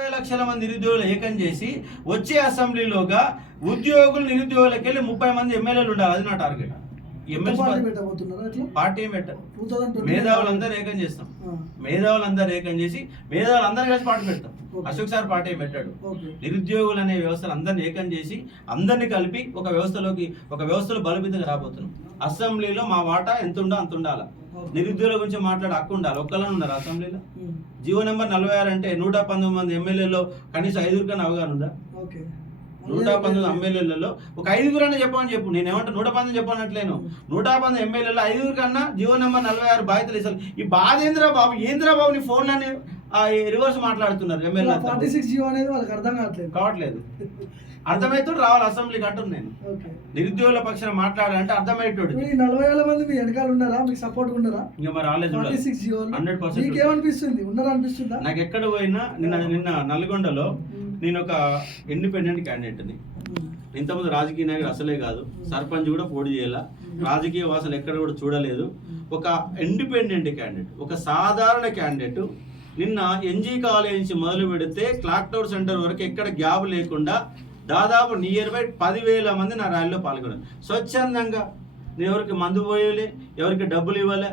30 లక్షల మంది నిరుద్యోగులు ఏకం చేసి వచ్చే అసెంబ్లీలోగా ఉద్యోగులు నిరుద్యోగులకి వెళ్ళి 30 మంది ఎమ్మెల్యేలు ఉండాలి. అది నా టార్గెట్. పార్టీ ఏం పెట్టారు. మేధావులందరూ ఏకం చేస్తాం. మేధావులందరూ ఏకం చేసి మేధావులందరూ కలిసి పార్టీ పెడతాం. అశోక్ సార్ పార్టీ పెట్టాడు. నిరుద్యోగులు అనే వ్యవస్థలు అందరిని ఏకం చేసి అందరినీ కలిపి ఒక వ్యవస్థలో బలోపేతంగా రాబోతున్నాం. అసెంబ్లీలో మా వాటా ఎంత ఉందో అంత ఉండాలి. నిరుద్యోగుల గురించి మాట్లాడే హక్కు ఉండాలి. ఒక్కళ్ళని ఉన్నారు అసెంబ్లీలో. జీవో నెంబర్ 46 అంటే 119 మంది ఎమ్మెల్యేలో కనీసం 5 కన్నా అవగాహన ఉందా? 119 ఎమ్మెల్యేలలో ఒక 5 అనే చెప్పమని చెప్పు. నేను ఏమంటా 119 చెప్పనట్లేను. 119 ఎమ్మెల్యేలో 5 కన్నా జీవో నెంబర్ 46 బాధ్యతలు ఇస్తారు. ఈ బాధ ఏంద్రబాబు నీ ఫోన్లని రివర్స్ మాట్లాడుతున్నారు ఎమ్మెల్యే. 46 జీవో అనేది వాళ్ళకి అర్థం కావట్లేదు. అర్థమైతే రావాలి అసెంబ్లీకి అంటున్నాను నేను. నిరుద్యోగుల పక్షాన మాట్లాడాలంటే అర్థమయ్యేటోడు. 40,000 మంది మీ వెనకాల ఉన్నారా? మీకు సపోర్ట్ ఉన్నారా? ఇంకా మరి రాలేదు. 100% ఏమనిపిస్తుంది? ఉన్నారనిపిస్తుందా? నాకు ఎక్కడ పోయినా నిన్న నల్గొండలో నేను ఒక ఇండిపెండెంట్ క్యాండిడేట్ని. ఇంతకుముందు రాజకీయ నాయకుడు అసలే కాదు, సర్పంచ్ కూడా పోటీ చేయాల, రాజకీయ వాసన ఎక్కడ కూడా చూడలేదు. ఒక ఇండిపెండెంట్ క్యాండిడేట్, ఒక సాధారణ క్యాండిడేట్ నిన్న ఎన్జీ కాలేజ్ నుంచి మొదలు పెడితే క్లాక్ టవర్ సెంటర్ వరకు ఎక్కడ గ్యాప్ లేకుండా దాదాపు నియర్ బై 10,000 మంది నా ర్యాలీలో పాల్గొన్నారు. స్వచ్ఛందంగా. నేను ఎవరికి మందు పోయలే, ఎవరికి డబ్బులు ఇవ్వలే,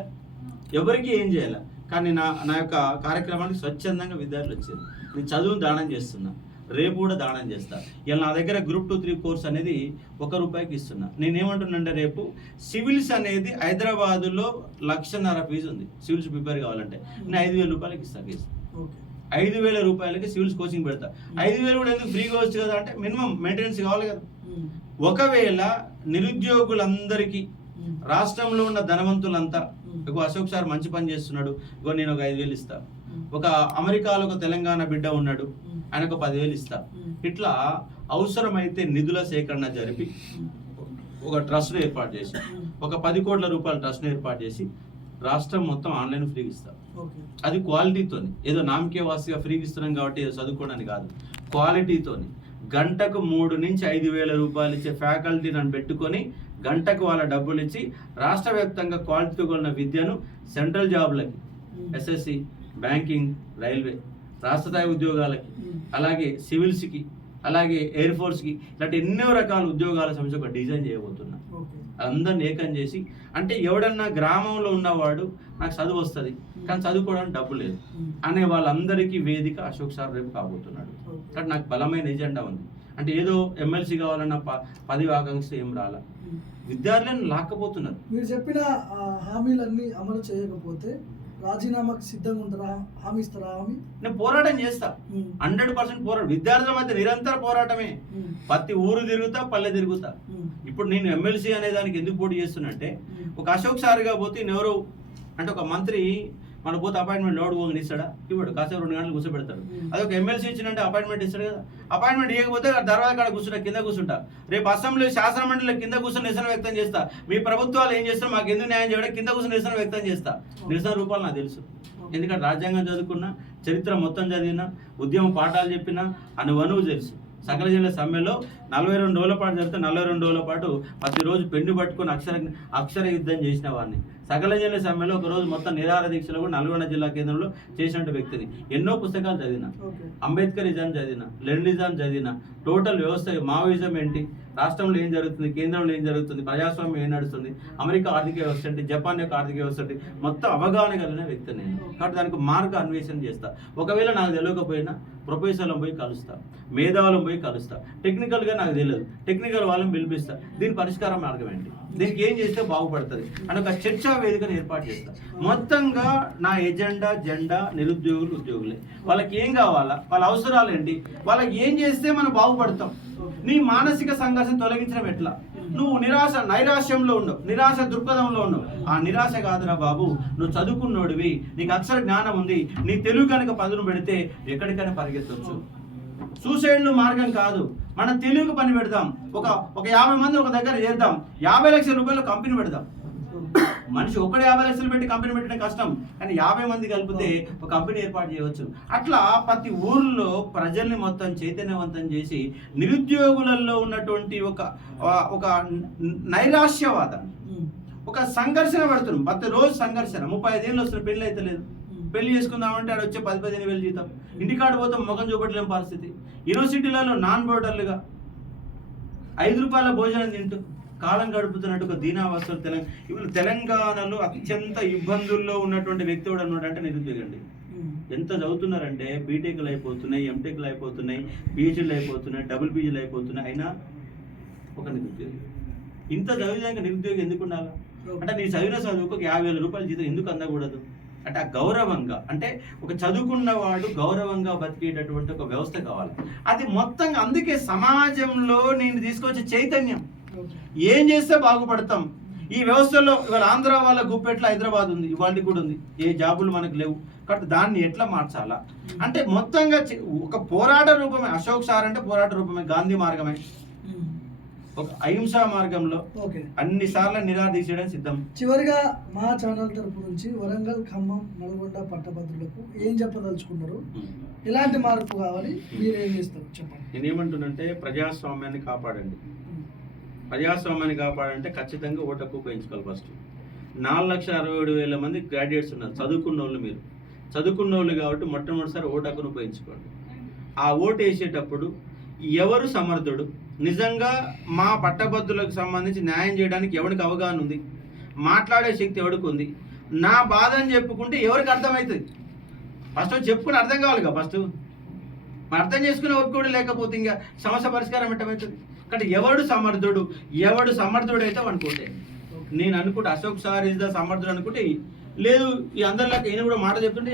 ఎవరికి ఏం చేయాలి. కానీ నా యొక్క కార్యక్రమానికి స్వచ్ఛందంగా విద్యార్థులు వచ్చారు. నేను చదువును దానం చేస్తున్నా, రేపు కూడా దానం చేస్తా. ఇలా నా దగ్గర గ్రూప్ 2, 3 కోర్స్ అనేది ₹1 ఇస్తున్నా. నేనేమంటున్నానంటే రేపు సివిల్స్ అనేది హైదరాబాదులో 1,50,000 ఫీజు ఉంది. సివిల్స్ ప్రిపేర్ కావాలంటే నేను ₹5,000 ఇస్తాను కేసు. ₹5,000 సివిల్స్ కోచింగ్ పెడతా. 5,000 కూడా ఎందుకు ఫ్రీగా వచ్చు కదా అంటే మినిమం మెయింటెనెన్స్ కావాలి కదా. ఒకవేళ నిరుద్యోగులందరికీ రాష్ట్రంలో ఉన్న ధనవంతులంతా అశోక్ సార్ మంచి పని చేస్తున్నాడు, నేను ఒక 5,000 ఇస్తా. ఒక అమెరికాలో ఒక తెలంగాణ బిడ్డ ఉన్నాడు, ఆయనకు 10,000 ఇస్తా. ఇట్లా అవసరమైతే నిధుల సేకరణ జరిపి ఒక ట్రస్ట్ను ఏర్పాటు చేసి, ఒక ₹10 కోట్ల ట్రస్ట్ను ఏర్పాటు చేసి రాష్ట్రం మొత్తం ఆన్లైన్ ఫ్రీగా ఇస్తాం. అది క్వాలిటీతోని, ఏదో నామకే వాసిగా ఫ్రీగా ఇస్తున్నాం కాబట్టి ఏదో చదువుకోవడానికి కాదు, క్వాలిటీతోని. గంటకు 3,000 నుంచి 5,000 ఇచ్చే ఫ్యాకల్టీ నన్ను పెట్టుకొని గంటకు వాళ్ళ డబ్బులు ఇచ్చి రాష్ట్ర వ్యాప్తంగా క్వాలిటీతో కూడిన విద్యను సెంట్రల్ జాబ్లకి, ఎస్ఎస్సి, బ్యాంకింగ్, రైల్వే, రాష్ట్ర స్థాయి ఉద్యోగాలకి, అలాగే సివిల్స్కి, అలాగే ఎయిర్ ఫోర్స్కి, ఇలాంటి ఎన్నో రకాల ఉద్యోగాల సంబంధించి ఒక డిజైన్ చేయబోతున్నా. అందరిని ఏకం చేసి, అంటే ఎవడన్నా గ్రామంలో ఉన్నవాడు నాకు చదువు వస్తుంది కానీ చదువుకోవడానికి డబ్బు లేదు అనే వాళ్ళందరికీ వేదిక అశోక్ సార్ రేపు కాబోతున్నాడు. కాబట్టి నాకు బలమైన ఎజెండా ఉంది. అంటే ఏదో ఎమ్మెల్సీ కావాలన్న 10 ఆకాంక్ష ఏం రాలా, విద్యార్థులను లాక్కపోతున్నారు. మీరు చెప్పిన హామీలన్నీ అమలు చేయకపోతే రాజీనామాకి సిద్ధంగా ఉంటారా? హామీ ఇస్తారా? నేను పోరాటం చేస్తా, 100% పోరాటం. విద్యార్థుల మధ్య నిరంతర పోరాటమే. ప్రతి ఊరు తిరుగుతా, పల్లె తిరుగుతా. ఇప్పుడు నేను ఎమ్మెల్సీ అనే దానికి ఎందుకు పోటీ చేస్తున్నా అంటే, ఒక అశోక్ సార్గా పోతే ఎవరు అంటే ఒక మంత్రి మన పోతే అపాయింట్మెంట్ లోడ్ పోని ఇస్తాడా? ఇవ్వడు. కాసేపు 2 గంటలు కూర్చోబెడతాడు. అది ఒక ఎమ్మెల్సీ ఇచ్చినంటే అపాయింట్మెంట్ ఇస్తాడు కదా. అపాయింట్మెంట్ ఇవ్వకపోతే దర్వాజా కాడ కూర్చుంటా, కింద కూర్చుంటా. రేపు అసెంబ్లీ శాసన మండలిలో కింద కూర్చొని నిరసన వ్యక్తం చేస్తా. మీ ప్రభుత్వాలు ఏం చేస్తారో మాకు ఎందుకు న్యాయం చేయడం, కింద కూర్చొని నిరసన వ్యక్తం చేస్తా. నిరసన రూపాలు నాకు తెలుసు. ఎందుకంటే రాజ్యాంగం చదువుకున్నా, చరిత్ర మొత్తం చదివినా, ఉద్యమ పాఠాలు చెప్పినా, అనువనువు తెలుసు. సకల జిల్లా సమ్మెలో 42 రోజుల పాటు జరిగితే 42 రోజుల పాటు ప్రతిరోజు పెండు పట్టుకొని అక్షర యుద్ధం చేసిన వాడిని. సకల జిల్లా సమ్మెలో ఒకరోజు మొత్తం నిరాహార దీక్షలో కూడా నల్గొండ జిల్లా కేంద్రంలో చేసినట్టు వ్యక్తిని. ఎన్నో పుస్తకాలు చదివిన, అంబేద్కరిజం చదివిన, లెనినిజం చదివిన, టోటల్ వ్యవస్థ మావోయిజం ఏంటి, రాష్ట్రంలో ఏం జరుగుతుంది, కేంద్రంలో ఏం జరుగుతుంది, ప్రజాస్వామ్యం ఏం నడుస్తుంది, అమెరికా ఆర్థిక వ్యవస్థ ఏంటి, జపాన్ యొక్క ఆర్థిక వ్యవస్థ ఏంటి, మొత్తం అవగాహన కలిగిన వ్యక్తి నేను. కాబట్టి దానికి మార్గ అన్వేషణ చేస్తా. ఒకవేళ నాకు తెలియకపోయినా ప్రొఫెసర్లను పోయి కలుస్తా, మేధావులను పోయి కలుస్తా. టెక్నికల్గా నాకు తెలియదు, టెక్నికల్ వాళ్ళని పిలిపిస్తా. దీని పరిష్కారం మార్గం ఏంటి, దీనికి ఏం చేస్తే బాగుపడుతుంది అని ఒక చర్చా వేదికను ఏర్పాటు చేస్తా. మొత్తంగా నా జెండా నిరుద్యోగులు, ఉద్యోగులే. వాళ్ళకి ఏం కావాలా, వాళ్ళ అవసరాలు ఏంటి, వాళ్ళకి ఏం చేస్తే మనం బాగుపడతాం. నీ మానసిక సంఘర్షణ తొలగించడం ఎట్లా? నువ్వు నైరాశ్యంలో ఉండవు, నిరాశ దృక్పథంలో ఉండవు. ఆ నిరాశ కాదురా బాబు, నువ్వు చదువుకున్నోడివి, నీకు అక్షర జ్ఞానం ఉంది, నీ తెలుగు కనుక పదును పెడితే ఎక్కడికైనా పరిగెత్తవచ్చు. సూసైడ్లు మార్గం కాదు, మనం తెలుగు పని పెడదాం. ఒక 50 మంది ఒక దగ్గర చేద్దాం, ₹50 లక్షల కంపెనీ పెడదాం. మనిషి ఒకటి 50 లక్షలు పెట్టి కంపెనీ పెట్టడం కష్టం, కానీ 50 మంది కలిపితే ఒక కంపెనీ ఏర్పాటు చేయవచ్చు. అట్లా ప్రతి ఊర్లో ప్రజల్ని మొత్తం చైతన్యవంతం చేసి నిరుద్యోగులలో ఉన్నటువంటి ఒక నైరాశ్యవాదం, ఒక సంఘర్షణ పడుతున్నాం. ప్రతి రోజు సంఘర్షణ. 35 ఏళ్ళు వస్తున్న పెళ్ళి అయితే లేదు, పెళ్లి చేసుకుందామంటే ఆడ వచ్చే 10-15 జీతం, ఇంటికాడ పోతే ముఖం చూపట్లేని పరిస్థితి. యూనివర్సిటీలలో నాన్ బోర్డర్లుగా 5 రూపాయల భోజనం తింటూ కాలం గడుపుతున్నట్టు ఒక దీనావస్థలు ఇవాళ తెలంగాణలో అత్యంత ఇబ్బందుల్లో ఉన్నటువంటి వ్యక్తి కూడా ఉన్నాడంటే నిరుద్యోగండి. ఎంత చదువుతున్నారంటే బీటెక్లు అయిపోతున్నాయి, ఎంటెక్లు అయిపోతున్నాయి, పిహెచ్డీలు అయిపోతున్నాయి, డబుల్ పీజీలు అయిపోతున్నాయి, అయినా ఒక నిరుద్యోగి. ఇంత చదివాక నిరుద్యోగి ఎందుకు ఉండాలి అంటే నీ చదివిన చదువుకు 50,000 రూపాయల జీతం ఎందుకు అందకూడదు అంటే ఆ గౌరవంగా, అంటే ఒక చదువుకున్నవాడు గౌరవంగా బతికేటటువంటి ఒక వ్యవస్థ కావాలి. అది మొత్తంగా అందుకే సమాజంలో నేను తీసుకొచ్చే చైతన్యం ఏం చేస్తే బాగుపడతాం. ఈ వ్యవస్థలో ఇవాళ ఆంధ్ర వాళ్ళ గుప్పెట్ల హైదరాబాద్ ఉంది, ఇవాళ కూడా ఉంది, ఏ జాబులు మనకు లేవు. కాబట్టి దాన్ని ఎట్లా మార్చాలా అంటే మొత్తంగా ఒక పోరాట రూపమే. అశోక్ సార్ అంటే పోరాట రూపమే, గాంధీ మార్గమే, ఒక అహింసా మార్గంలో అన్ని సార్లు నిరాదీసేయడం సిద్ధం. చివరిగా మా ఛానల్ తరపు నుంచి వరంగల్, ఖమ్మం, నల్గొండ పట్టభద్రులకు ఏం చెప్పదలుచుకున్నారు, ఎలాంటి మార్పు కావాలి, మీరు ఏం చేస్తారు చెప్పండి. నేనేమంటున్నంటే ప్రజాస్వామ్యాన్ని కాపాడండి. ప్రజాస్వామ్యాన్ని కాపాడంటే ఖచ్చితంగా ఓటు హక్కు ఉపయోగించుకోవాలి. ఫస్ట్ 4,67,000 మంది గ్రాడ్యుయేట్స్ ఉన్నారు, చదువుకున్న వాళ్ళు. మీరు చదువుకున్న వాళ్ళు కాబట్టి మొట్టమొదటిసారి ఓటు హక్కును ఉపయోగించుకోండి. ఆ ఓటు వేసేటప్పుడు ఎవరు సమర్థుడు, నిజంగా మా పట్టభద్రులకు సంబంధించి న్యాయం చేయడానికి ఎవరికి అవగాహన ఉంది, మాట్లాడే శక్తి ఎవరికి ఉంది, నా బాధ అని చెప్పుకుంటే ఎవరికి అర్థమవుతుంది. ఫస్ట్ చెప్పుకుని అర్థం కావాలిగా. ఫస్ట్ అర్థం చేసుకునే ఓపిక కూడా లేకపోతే ఇంకా సమస్య పరిష్కారం ఎట్టమవుతుంది. కాబట్టి ఎవడు సమర్థుడైతే అనుకుంటే, నేను అనుకుంటే అశోక్ సార్ ఇస్ ద సమర్థుడు అనుకుంటే, లేదు ఈ అందరిలాగా ఈయన కూడా మాట చెప్తుంటే